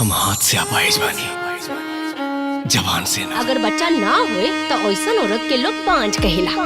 हम हाथ से आपाइज बानी, जवान से ना। अगर बच्चा ना होए तो ऐसन औरत के लोग पांच कहेला।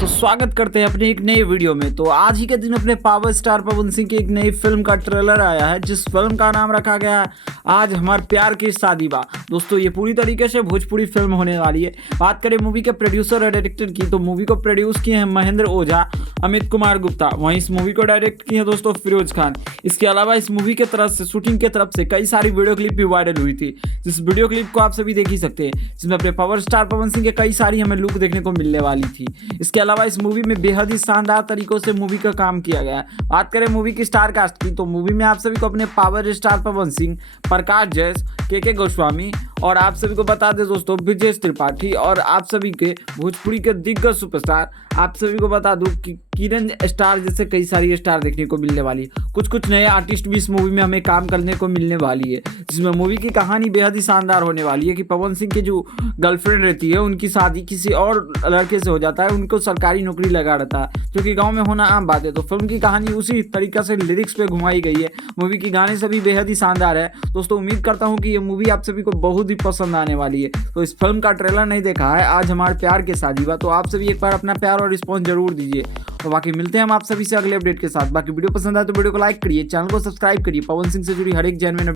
तो स्वागत करते हैं अपने एक नए वीडियो में। तो आज ही के दिन अपने पावर स्टार पवन सिंह की एक नई फिल्म का ट्रेलर आया है, जिस फिल्म का नाम रखा गया है आज हमार प्यार की शादी बा। दोस्तों ये पूरी तरीके से भोजपुरी फिल्म होने वाली है। बात करें मूवी के प्रोड्यूसर और डायरेक्टर की, तो मूवी को प्रोड्यूस किए हैं महेंद्र ओझा, अमित कुमार गुप्ता। वहीं इस मूवी को डायरेक्ट किए हैं दोस्तों फिरोज खान। इसके अलावा इस मूवी के तरफ से शूटिंग के तरफ से कई सारी वीडियो क्लिप भी वायरल हुई थी, जिस वीडियो क्लिप को आप सभी देख ही सकते हैं, जिसमें अपने पावर स्टार पवन सिंह के कई सारी हमें लुक देखने को मिलने वाली थी। इसके अलावा इस मूवी में बेहद ही शानदार तरीकों से मूवी का काम किया गया है। बात करें मूवी की स्टार कास्ट की, तो मूवी में आप सभी को अपने पावर स्टार पवन सिंह, प्रकाश जैस, के गोस्वामी और आप सभी को बता दें दोस्तों विजय त्रिपाठी और आप सभी के भोजपुरी के दिग्गज सुपरस्टार आप सभी को बता दूं कि किरण स्टार जैसे कई सारी स्टार देखने को मिलने वाली है। कुछ नए आर्टिस्ट भी इस मूवी में हमें काम करने को मिलने वाली है, जिसमें मूवी की कहानी बेहद ही शानदार होने वाली है कि पवन सिंह की जो गर्लफ्रेंड रहती है उनकी शादी किसी और लड़के से हो जाता है, उनको सरकारी नौकरी लगा रहता है, जो कि गाँव में होना आम बात है। तो फिल्म की कहानी उसी तरीके से लिरिक्स पे घुमाई गई है। मूवी की गाने सभी बेहद ही शानदार है। दोस्तों उम्मीद करता हूँ कि ये मूवी आप सभी को बहुत ही पसंद आने वाली है। तो इस फिल्म का ट्रेलर नहीं देखा है, आज हमारे प्यार के शादी बा, तो आप सभी एक बार अपना प्यार और रिस्पॉन्स जरूर दीजिए। तो बाकी मिलते हैं हम आप सभी से अगले अपडेट के साथ। बाकी वीडियो पसंद आए तो वीडियो को लाइक करिए, चैनल को सब्सक्राइब करिए। पवन सिंह से जुड़ी हर एक जेन्युइन